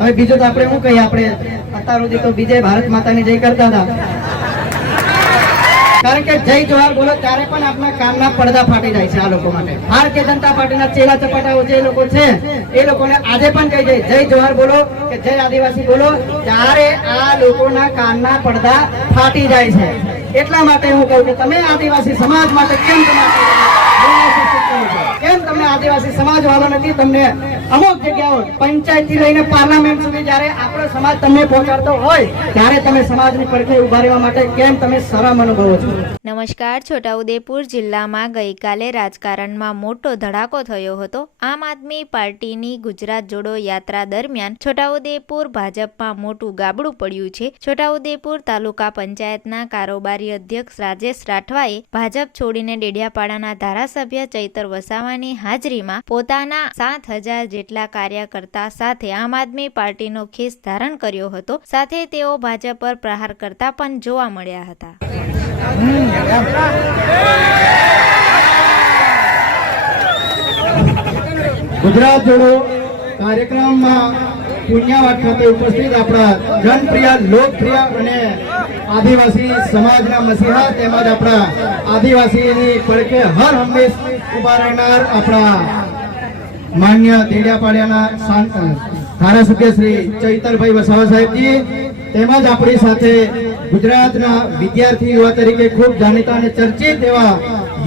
હવે બીજું તો આપણે શું કહીએ, આપણે અત્યાર સુધી તો બીજે ભારત માતાની જય કરતા હતા, કારણ કે જય જોહાર બોલો ત્યારે પણ આપણા કાનના પડદા ફાટી જાય છે. આ લોકો માટે ભારતીય જનતા પાર્ટીના ચેલા ચપાટાઓ જે લોકો છે એ લોકોને આજે પણ કહી જાય જય જોહાર બોલો કે જય આદિવાસી બોલો, ત્યારે આ લોકોના કાનના પડદા ફાટી જાય છે. એટલા માટે હું કહું કે તમે આદિવાસી સમાજ માટે કેમ તમને આદિવાસી સમાજ વાળો નથી. તમને અમુક જગ્યાઓ પંચાયત થી લઈને પાર્લામેન્ટ સુધી જયારે આપણો સમાજ તમને પહોંચાડતો હોય ત્યારે તમે સમાજની પડખે ઉભા રહેવા માટે કેમ તમે શરમ અનુભવો છો? નમસ્કાર. છોટાઉદેપુર જિલ્લામાં ગઈકાલે રાજકારણમાં મોટો ધડાકો થયો હતો. આમ આદમી પાર્ટીની ગુજરાત જોડો યાત્રા દરમિયાન છોટાઉદેપુર ભાજપમાં મોટું ગાબડું પડ્યું છે. છોટાઉદેપુર તાલુકા પંચાયતના કારોબારી અધ્યક્ષ રાજેશ રાઠવાએ ભાજપ છોડીને ડેડિયાપાડાના ધારાસભ્ય ચૈતર વસાવાની હાજરીમાં પોતાના 7000 જેટલા કાર્યકર્તા સાથે આમ આદમી પાર્ટીનો ખેસ ધારણ કર્યો હતો. સાથે તેઓ ભાજપ પર પ્રહાર કરતા પણ જોવા મળ્યા હતા. ગુજરાત જોડો કાર્યક્રમમાં પુણ્યાવાડ ખાતે ઉપસ્થિત આપણા જનપ્રિય લોકપ્રિય અને આદિવાસી સમાજના મસીહા તેમજ આપણા આદિવાસીની પડખે હર હંમેશ ઉભા રહેનાર આપણા માન્ય દેડિયાપાડિયાના ધારાસભ્ય શ્રી ચૈતરભાઈ વસાવા સાહેબજી તેમજ આપણી સાથે ગુજરાતના વિદ્યાર્થી યુવા તરીકે ખૂબ જાણીતા અને ચર્ચિત એવા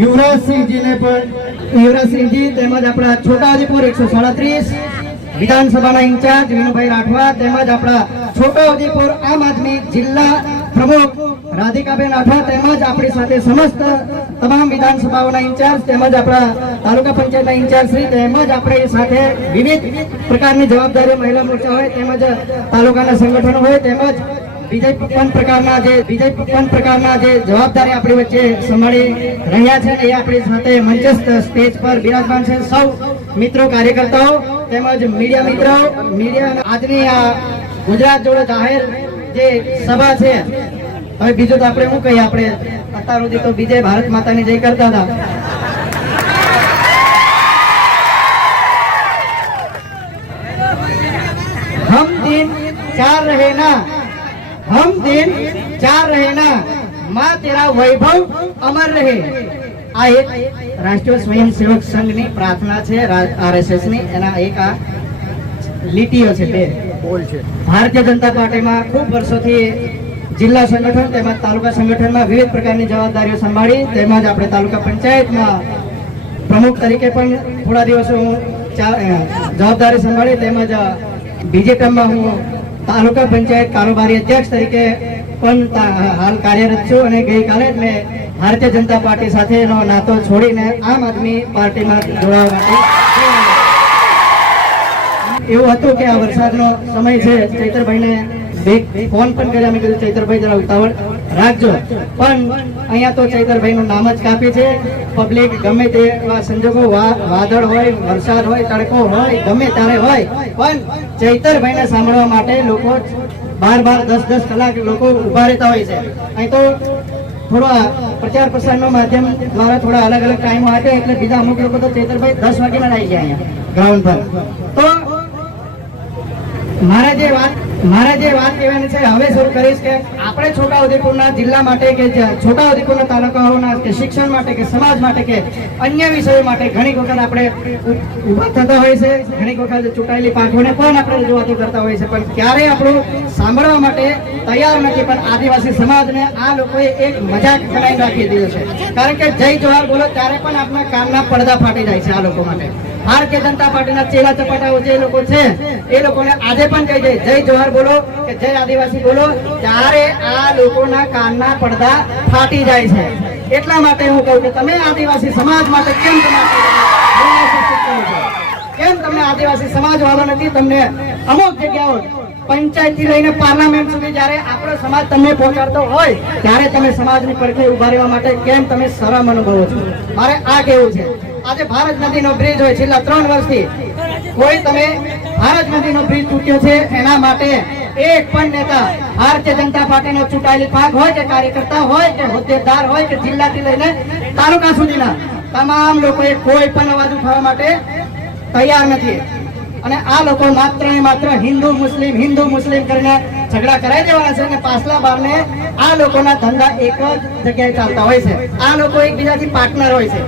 યુવરાજસિંહજી તેમજ આપણા છોટાઉદેપુર 137 વિધાનસભાના ઇન્ચાર્જ વિનુભાઈ રાઠવા તેમજ આપણા છોટાઉદેપુર આમ આદમી જિલ્લા પ્રમુખ રાધિકાબેન રાઠવા તેમજ આપણી સાથે સમસ્ત તમામ વિધાનસભાઓના ઇન્ચાર્જ તેમજ આપણા તાલુકા પંચાયતના ઇન્ચાર્જ શ્રી તેમજ આપણી સાથે વિવિધ પ્રકારની જવાબદારી મહિલા મોરચા હોય તેમજ તાલુકાના સંગઠનો હોય તેમજ બીજા પણ પ્રકારના જે જવાબદારી આપણી વચ્ચે સંભાળી રહ્યા છે એ આપણી સાથે મંચસ્થ સ્ટેજ પર બિરાજમાન છે. સૌ મિત્રો કાર્યકર્તાઓ તેમજ મીડિયા મિત્રો, આજની આ ગુજરાત જોડો જાહેર જે સભા છે, હવે બીજું તો આપણે શું કહીએ, આપણે અત્યાર સુધી તો બીજે ભારત માતાની જય કરતા હતા, હમ દિન ચાર રહે ના માં તેરા વૈભવ અમર રહે. આ એક રાષ્ટ્રીય સ્વયંસેવક સંઘની પ્રાર્થના છે, RSS ની. એના એક આ લીટીઓ છે, બે બોલ છે. ભારતીય જનતા પાર્ટીમાં ખૂબ વર્ષોથી જિલ્લા સંગઠન તેમજ તાલુકા સંગઠનમાં વિવિધ પ્રકારની જવાબદારીઓ સંભાળી તેમજ આપણે તાલુકા પંચાયતમાં પ્રમુખ તરીકે પણ થોડા દિવસો હું જવાબદારી સંભાળી તેમજ બીજી ટર્મમાં હું તાલુકા પંચાયત કારોબારી અધ્યક્ષ તરીકે પણ હાલ કાર્યરત છું. અને ગઈકાલે જ મેં ભારતીય જનતા પાર્ટી સાથેનો નાતો છોડીને આમ આદમી પાર્ટીમાં જોડાવા માટે એવું હતું કે આ વરસાદનો સમય છે, ચૈતરભાઈને ફોન પણ કર્યા, મેં કીધું ચૈતરભાઈ જરા ઉતાવળ રાખજો, પણ અહીંયા તો ચૈતરભાઈનું નામ જ કાપી છે. પબ્લિક ગમે તેવા સંજોગો, વાદળ હોય, વરસાદ હોય, તડકો હોય, ગમે ત્યારે હોય, પણ ચૈતરભાઈને સાંભળવા માટે લોકો 12-10 કલાક લોકો ઉભા રહેતા હોય છે. અહીં તો થોડા પ્રચાર પ્રસારનો માધ્યમ દ્વારા થોડા અલગ અલગ ટાઈમો આપે એટલે બીજા અમુક લોકો તો ચૈતરભાઈ 10 વાગ્યાના આવી જાય અહીંયા ગ્રાઉન્ડ પર. તો મારે જે વાત કહેવાની છે હવે શરૂ કરીશ કે આપણે છોટાઉદેપુરના જિલ્લા માટે કે છોટાઉદેપુરના તાલુકાઓના કે શિક્ષણ માટે કે સમાજ માટે કે અન્ય વિષયો માટે ઘણી વખત આપણે ઉભા થતા હોય છે, ઘણી વખત ચૂંટાયેલી પાંખોને પણ આપણે રજૂઆતો કરતા હોય છે, પણ ક્યારેય આપણું સાંભળવા માટે તૈયાર નથી. પણ આદિવાસી સમાજને આ લોકોએ એક મજાક બનાવી રાખી દીધો છે, કારણ કે જય જોહાર બોલો ત્યારે પણ આપણા કાનના પડદા ફાટી જાય છે. આ લોકો માટે ભારતીય જનતા પાર્ટીના ચેલા ચપાટાઓ જે લોકો છે એ લોકોને આજે પણ કહી જાય જય જોહાર બોલો કે જય આદિવાસી બોલો, ત્યારે આ લોકોના કાનના પડદા ફાટી જાય છે. એટલા માટે હું કહું કે તમે આદિવાસી સમાજ માટે કેમ તમને આદિવાસી સમાજ વાળો નથી. તમને અમુક જગ્યાઓ પંચાયત થી લઈને પાર્લામેન્ટ સુધી જયારે આપણો સમાજ તમને પહોંચાડતો હોય ત્યારે તમે સમાજની પડખે ઉભા રહેવા માટે કેમ તમે શરમ અનુભવો છો? મારે આ કહેવું છે. આજે ભારત નદીનો બ્રિજ હોય, છેલ્લા 3 વર્ષથી કોઈ તમે ભારત નદીનો બ્રિજ તૂટ્યો છે એના માટે એક પણ નેતા ભારતીય જનતા પાર્ટીનો ચૂંટાયેલી પાંખ હોય કે કાર્યકર્તા હોય કે હોદ્દેદાર હોય કે જિલ્લાથી લઈને તાલુકા સુધીના તમામ લોકોએ કોઈ પણ અવાજ ઉઠાવવા માટે તૈયાર નથી. અને આ લોકો માત્ર ને માત્ર હિન્દુ મુસ્લિમ કરીને ઝઘડા કરાઈ દેવાના છે અને પાછલા બારને આ લોકોના ધંધા એક જ જગ્યાએ ચાલતા હોય છે. આ લોકો એકબીજાથી પાર્ટનર હોય છે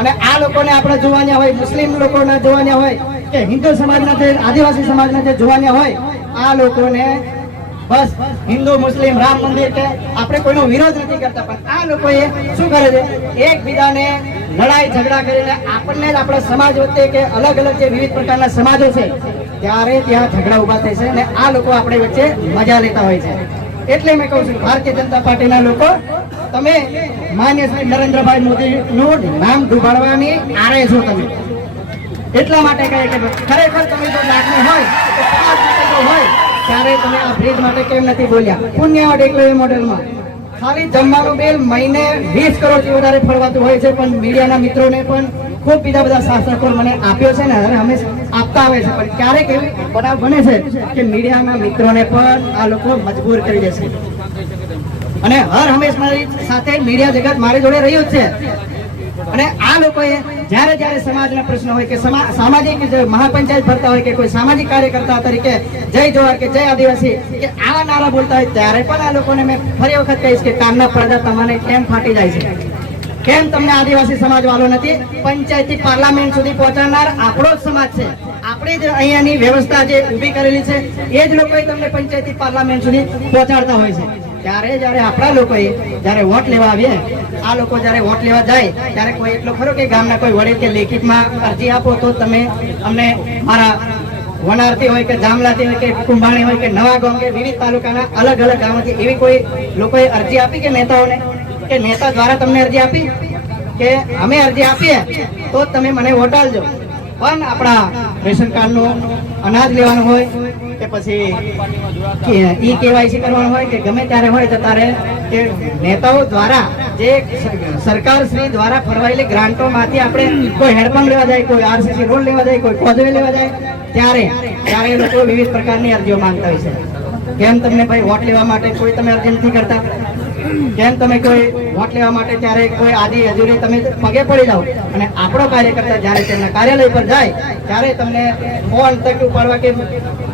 અને આ લોકોને આપણે જોવાના હોય, મુસ્લિમ લોકોને જોવાના હોય કે હિન્દુ સમાજના જે આદિવાસી સમાજના જે જોવાના હોય, આ લોકોને બસ હિન્દુ મુસ્લિમ રામ મંદિર કે આપણે કોઈનો વિરોધ નથી કરતા, પણ આ લોકોએ શું કરે છે, એકબીજાને લડાઈ ઝઘડા કરીને આપણને જ આપણા સમાજ વચ્ચે કે અલગ અલગ જે વિવિધ પ્રકારના સમાજો છે ત્યારે ત્યાં ઝઘડા ઉભા થાય છે અને આ લોકો આપણે વચ્ચે મજા લેતા હોય છે. એટલે મેં કહું છું, ભારતીય જનતા પાર્ટીના લોકો, તમે માન્ય શ્રી નરેન્દ્રભાઈ મોદીનું નામ ડૂબાડવાની આરે છો તમે. એટલા માટે કહે કે ખરેખર તમે જો લાગણી હોય તો ખાસ માટે હોય ત્યારે તમે આ બ્રિજ માટે કેમ નથી બોલ્યા? પુણ્યવટ એકલવ્ય મોડેલમાં ખાલી જમવાનું બિલ મહિને 20 કરોડથી વધારે ફળવાતું હોય છે, પણ મીડિયાના મિત્રોને પણ ખૂબ બીજા બધા શાસકો મને આપ્યો છે ને હવે હંમેશા આપતા આવે છે, પણ ક્યારેક એવી બનાવ બને છે કે મીડિયાના મિત્રોને પણ આ લોકો મજબૂર કરી દેશે. અને હર હંમેશ મારી સાથે મીડિયા જગત મારી જોડે રહ્યું જ છે. અને આ લોકોએ જ્યારે જ્યારે સમાજના પ્રશ્ન હોય કે સામાજિક મહાપંચાયત ભરતા હોય કે કોઈ સામાજિક કાર્યકર્તા તરીકે જય જવાહર કે જય આદિવાસી કે આવા નારા બોલતા હોય ત્યારે પણ આ લોકોને મેં ફરી વખત કહીશ કે કાનના પડદા તમને કેમ ફાટી જાય છે? કેમ તમને આદિવાસી સમાજ વાળો નથી? પંચાયતથી પાર્લામેન્ટ સુધી પહોંચાડનાર આપણો જ સમાજ છે. આપણી જ અહીંયાની વ્યવસ્થા જે ઊભી કરેલી છે એ જ લોકોએ તમને પંચાયતથી પાર્લામેન્ટ સુધી પહોંચાડતા હોય છે. ત્યારે જ્યારે આપણા લોકોએ જ્યારે વોટ લેવા આવીએ, આ લોકો જ્યારે વોટ લેવા જાય ત્યારે કોઈ એટલો ખરો કે ગામના કોઈ વડીલ કે લેખિતમાં અરજી આપો તો તમે અમને મારા વનારથી હોય કે જામલાથી હોય કે કુંભાણી હોય કે નવા ગામ કે વિવિધ તાલુકાના અલગ અલગ ગામોથી એવી કોઈ લોકોએ અરજી આપી કે નેતાઓને, કે નેતા દ્વારા તમને અરજી આપી કે અમે અરજી આપીએ તો તમે મને વોટ આપજો? પણ આપણા રેશન કાર્ડનું અનાજ લેવાનું હોય કે પછી KYC કરવાનું હોય કે ગમે ત્યારે હોય તો તારે કે નેતાઓ દ્વારા જે સરકાર શ્રી દ્વારા ફરવાયેલી ગ્રાન્ટોમાંથી આપણે કોઈ હેડપંપ લેવા જાય, કોઈ RCC રોડ લેવા જાય, કોઈ કોઝવે લેવા જાય ત્યારે લોકો વિવિધ પ્રકારની અરજીઓ માંગતા હોય છે. કેમ તમને ભાઈ વોટ લેવા માટે કોઈ તમે અરજી નથી કરતા? કેમ તમે કોઈ વોટ લેવા માટે ત્યારે કોઈ આદિ હજુરી તમે પગે પડી જાઓ અને આપણો કાર્યકર્તા જ્યારે તેમના કાર્યાલય પર જાય ત્યારે તમને ફોન તક ઉપાડવા કે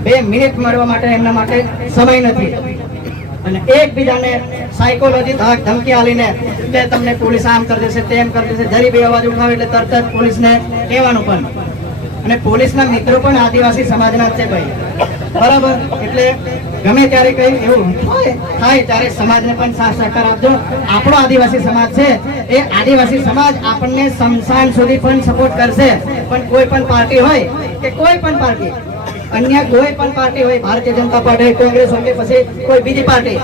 2 મિનિટ મળવા માટે એમના માટે સમય નથી. અને એકબીજાને સાયકોલોજી ધમકી આલીને કે તમને પોલીસ આમ કરી દેશે તેમ કરી દેશે, જરી બે અવાજ ઉઠાવે એટલે તરત જ પોલીસને કહેવાનું. પણ અને પોલીસના મિત્રો પણ આદિવાસી સમાજના જ છે ભાઈ, બરાબર? એટલે ગમે ત્યારે કઈ એવું થાય ત્યારે સમાજને પણ સાથ સહકાર આપજો. આપણો આદિવાસી સમાજ છે એ આદિવાસી સમાજ આપણને શમશાન સુધી પણ સપોર્ટ કરશે. પણ કોઈ પણ પાર્ટી હોય કે કોઈ પણ પાર્ટી, અન્ય કોઈ પણ પાર્ટી હોય, ભારતીય જનતા પાર્ટી, કોંગ્રેસ હોય કે પછી કોઈ બીજી પાર્ટી,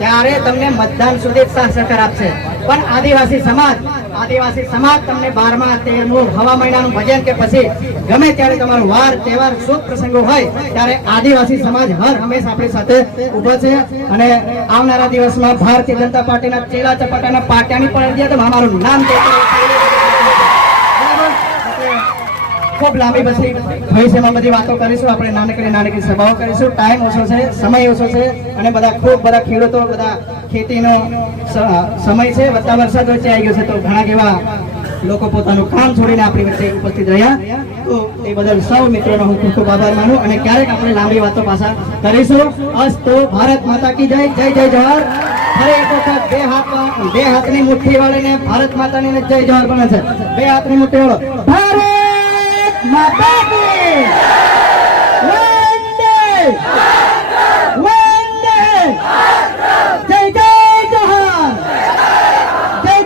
ત્યારે તમને મતદાન સુધી સાથ સહકાર આપશે. પણ આદિવાસી સમાજ તમને 12મા 13મું હવા મહિનાનું ભજન કે પછી ગમે ત્યારે તમારો વાર તહેવાર શુભ પ્રસંગો હોય ત્યારે આદિવાસી સમાજ હર હંમેશા આપણી સાથે ઉભો છે. અને આવનારા દિવસમાં ભારતીય જનતા પાર્ટીના ચેલા ચપાટાના પાટિયાની પણ અરજી તો અમારું નામ ખૂબ લાંબી બધી ભવિષ્યમાં બધી વાતો કરીશું. આપણે નાનકડી સભાઓ કરીશું. ટાઈમ ઓછો છે, સમય ઓછો છે અને બધા ખેડૂતો બધા ખેતીનો સમય છે, વત્તા વરસાદ વચ્ચે આવી ગયો છે તો ઘણા એવા લોકો પોતાનું કામ છોડીને આપણી વચ્ચે ઉપસ્થિત રહ્યા. તો એ બદલ સૌ મિત્રોનો હું ખૂબ આભાર માનું અને ક્યારેક આપણે લાંબી વાતો પાછા કરીશું. અસ્તુ ભારત માતા કી જય. જય જય જવાહર. ફરી એક વખત બે હાથની મુઠ્ઠી વાળીને ભારત માતાની જય જવાહર બને છે. બે હાથની મુઠ્ઠી વાળો ભારત માતા કી વંદે